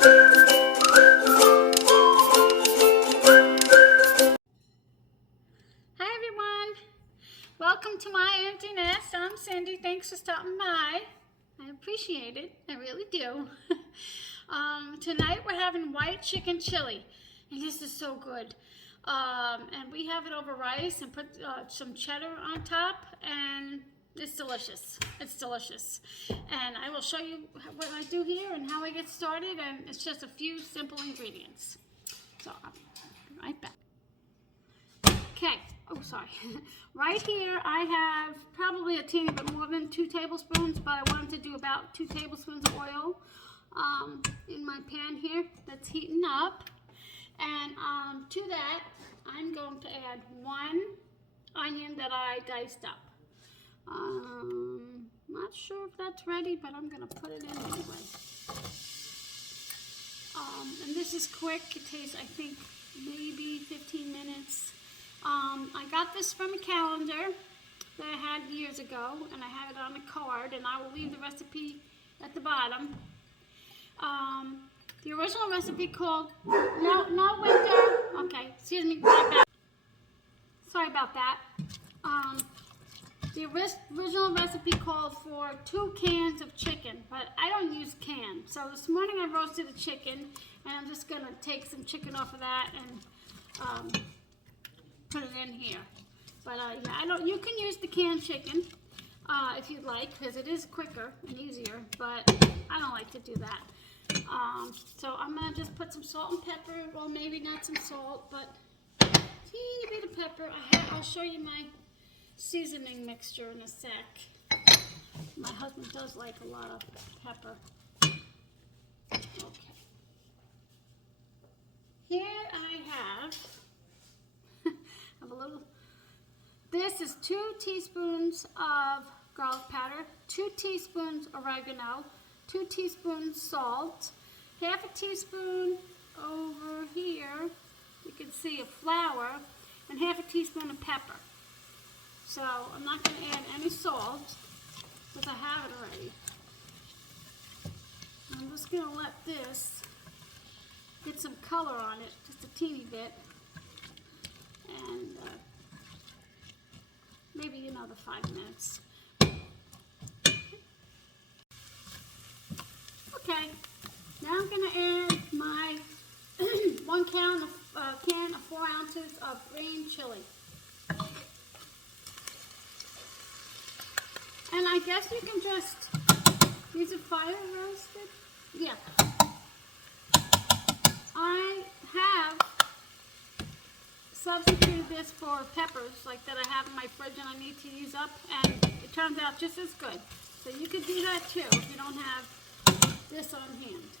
Hi everyone, welcome to my empty nest. I'm Cindy. Thanks for stopping by. I appreciate it. I really do. Tonight we're having white chicken chili, and this is so good. And we have it over rice and put some cheddar on top, and it's delicious. It's delicious. And I will show you what I do here and how I get started, and it's just a few simple ingredients. So I'll be right back. Okay, oh sorry. Right here I have probably a teeny bit more than 2 tablespoons, but I wanted to do about 2 tablespoons of oil in my pan here that's heating up. And to that, I'm going to add 1 onion that I diced up. Not sure if that's ready, but I'm going to put it in anyway. And this is quick. It takes, I think, maybe 15 minutes. I got this from a calendar that I had years ago, and I have it on a card, and I will leave the recipe at the bottom. The original recipe called, no winter, okay, excuse me, right back. Sorry about that. The original recipe called for 2 cans of chicken, but I don't use cans. So this morning I roasted a chicken, and I'm just gonna take some chicken off of that and put it in here. But yeah, you can use the canned chicken if you'd like, because it is quicker and easier, but I don't like to do that. So I'm gonna just put some salt and pepper, well maybe not some salt, but teeny bit of pepper. I'll show you my seasoning mixture in a sec. My husband does like a lot of pepper. Okay. Here I have a little, this is 2 teaspoons of garlic powder, 2 teaspoons oregano, 2 teaspoons salt, half a teaspoon over here, you can see, of flour, and half a teaspoon of pepper. So I'm not going to add any salt because I have it already. I'm just going to let this get some color on it, just a teeny bit. And maybe another 5 minutes. Okay, now I'm going to add my 1 can of 4 ounces of green chili. And I guess you can just use a fire roasted. Yeah. I have substituted this for peppers like that I have in my fridge and I need to use up, and it turns out just as good. So you could do that too if you don't have this on hand.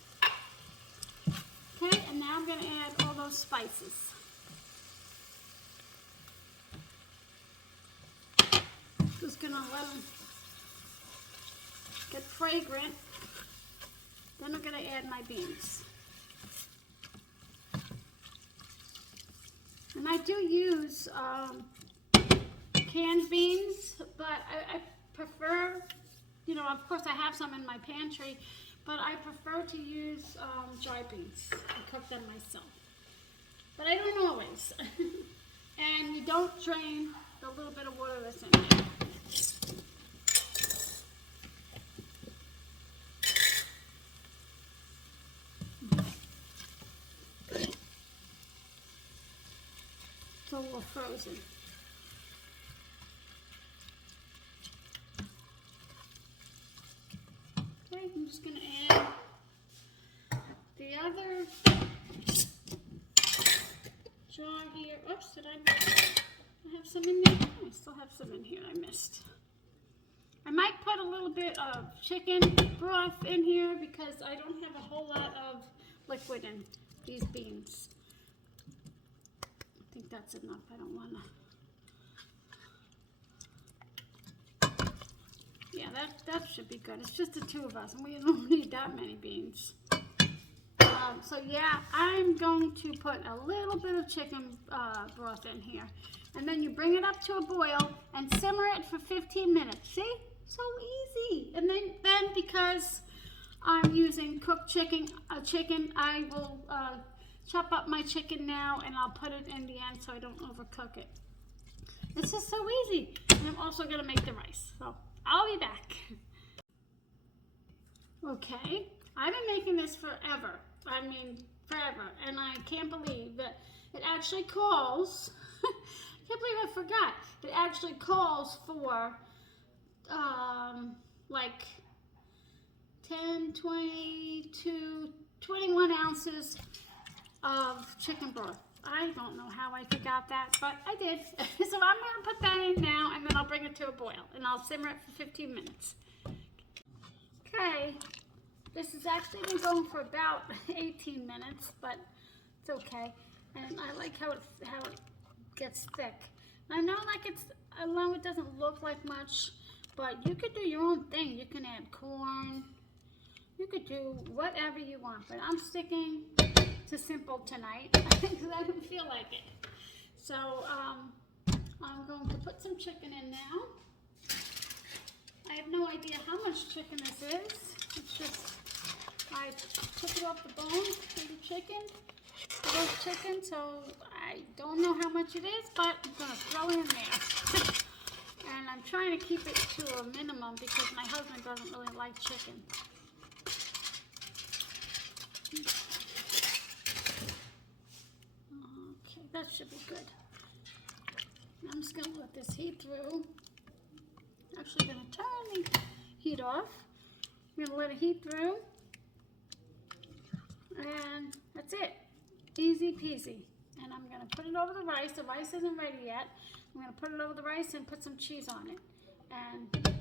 Okay, and now I'm going to add all those spices. Just going to let them get fragrant. Then I'm going to add my beans. And I do use canned beans, but I prefer, you know, of course I have some in my pantry, but I prefer to use dry beans and cook them myself. But I don't always. And you don't drain the little bit of water that's in there. It's a little frozen. Okay, I'm just going to add the other jar here. Oops, did I have some in there? I still have some in here I missed. I might put a little bit of chicken broth in here because I don't have a whole lot of liquid in these beans. I think that's enough. I don't want to. Yeah, that should be good. It's just the 2 of us, and we don't need that many beans. So yeah, I'm going to put a little bit of chicken broth in here, and then you bring it up to a boil and simmer it for 15 minutes. See, so easy. And then because I'm using cooked chicken. I will chop up my chicken now and I'll put it in the end so I don't overcook it. This is so easy. And I'm also going to make the rice. So I'll be back. Okay, I've been making this forever. I mean, forever. And I can't believe that it actually calls, I can't believe I forgot. It actually calls for like 10, 22, 21 ounces of chicken broth. I don't know how I forgot that, but I did. So I'm going to put that in now, and then I'll bring it to a boil, and I'll simmer it for 15 minutes. Okay, this has actually been going for about 18 minutes, but it's okay. And I like how it gets thick. I know I know it doesn't look like much, but you could do your own thing. You can add corn. You could do whatever you want, but I'm sticking to simple tonight because I don't feel like it. So I'm going to put some chicken in now. I have no idea how much chicken this is. It's just, I took it off the bone of the chicken, the roast chicken, so I don't know how much it is, but I'm going to throw it in there. And I'm trying to keep it to a minimum because my husband doesn't really like chicken. Okay, that should be good. I'm just going to let this heat through. Actually going to turn the heat off. I'm going to let it heat through. And that's it. Easy peasy. And I'm going to put it over the rice. The rice isn't ready yet. I'm going to put it over the rice and put some cheese on it. And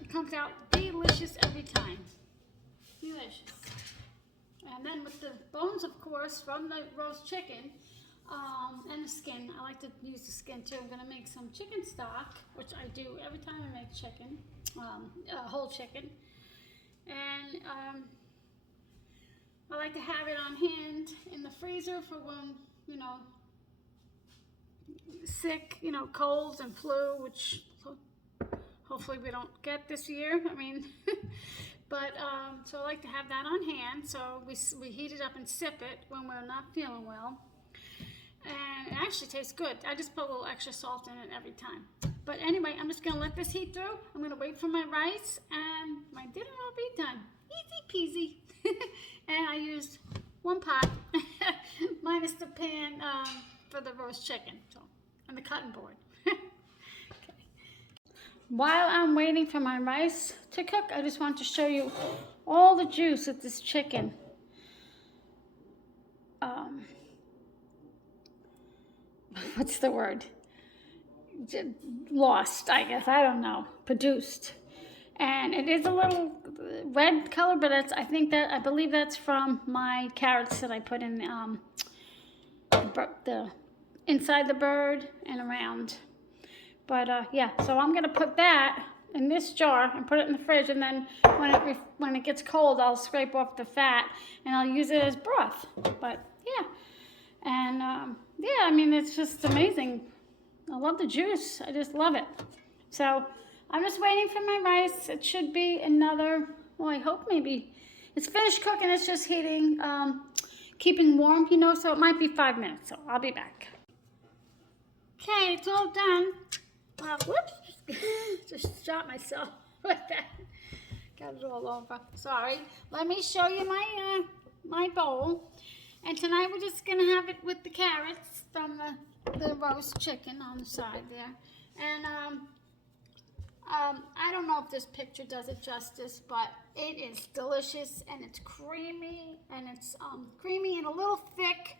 it comes out delicious every time. Delicious. And then with the bones, of course, from the roast chicken, and the skin. I like to use the skin too. I'm going to make some chicken stock, which I do every time I make chicken, whole chicken. And I like to have it on hand in the freezer for when, you know, sick, you know, colds and flu, which hopefully we don't get this year. I mean, but so I like to have that on hand. So we heat it up and sip it when we're not feeling well. And it actually tastes good. I just put a little extra salt in it every time. But anyway, I'm just going to let this heat through. I'm going to wait for my rice, and my dinner will be done. Easy peasy. And I used one pot, minus the pan for the roast chicken, so, and the cutting board. Okay. While I'm waiting for my rice to cook, I just want to show you all the juice of this chicken. What's the word? Lost, I guess. I don't know. Produced. And it is a little red color, but I believe that's from my carrots that I put in the inside the bird and around. But yeah, so I'm gonna put that in this jar and put it in the fridge, and then when it gets cold, I'll scrape off the fat and I'll use it as broth. But yeah, and yeah, I mean, it's just amazing. I love the juice. I just love it. So I'm just waiting for my rice. It should be another, well, I hope maybe it's finished cooking. It's just heating, keeping warm, you know, so it might be 5 minutes. So I'll be back. Okay, it's all done. Whoops, just shot myself with that. Got it all over. Sorry. Let me show you my my bowl. And tonight we're just gonna have it with the carrots from the roast chicken on the side there. And I don't know if this picture does it justice, but it is delicious and it's creamy, and it's creamy and a little thick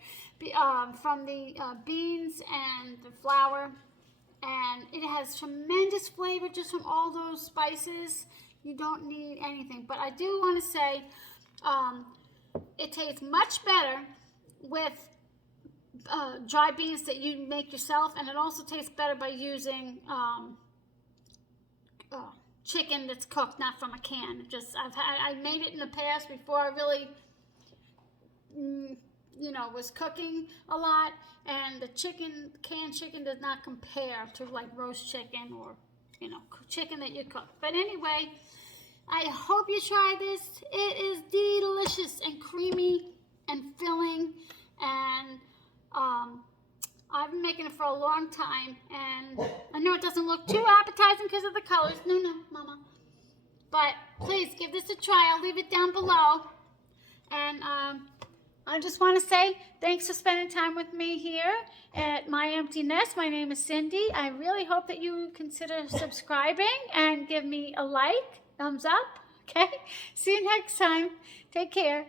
from the beans and the flour. And it has tremendous flavor just from all those spices. You don't need anything. But I do want to say it tastes much better with dry beans that you make yourself, and it also tastes better by using chicken that's cooked, not from a can. I made it in the past before I really you know, was cooking a lot, and the canned chicken does not compare to like roast chicken or, you know, chicken that you cook. But anyway, I hope you try this. It is delicious and creamy and filling, and I've been making it for a long time, and I know it doesn't look too appetizing because of the colors. No, Mama. But please give this a try. I'll leave it down below. And I just want to say thanks for spending time with me here at My Empty Nest. My name is Cindy. I really hope that you consider subscribing and give me a like, thumbs up. Okay? See you next time. Take care.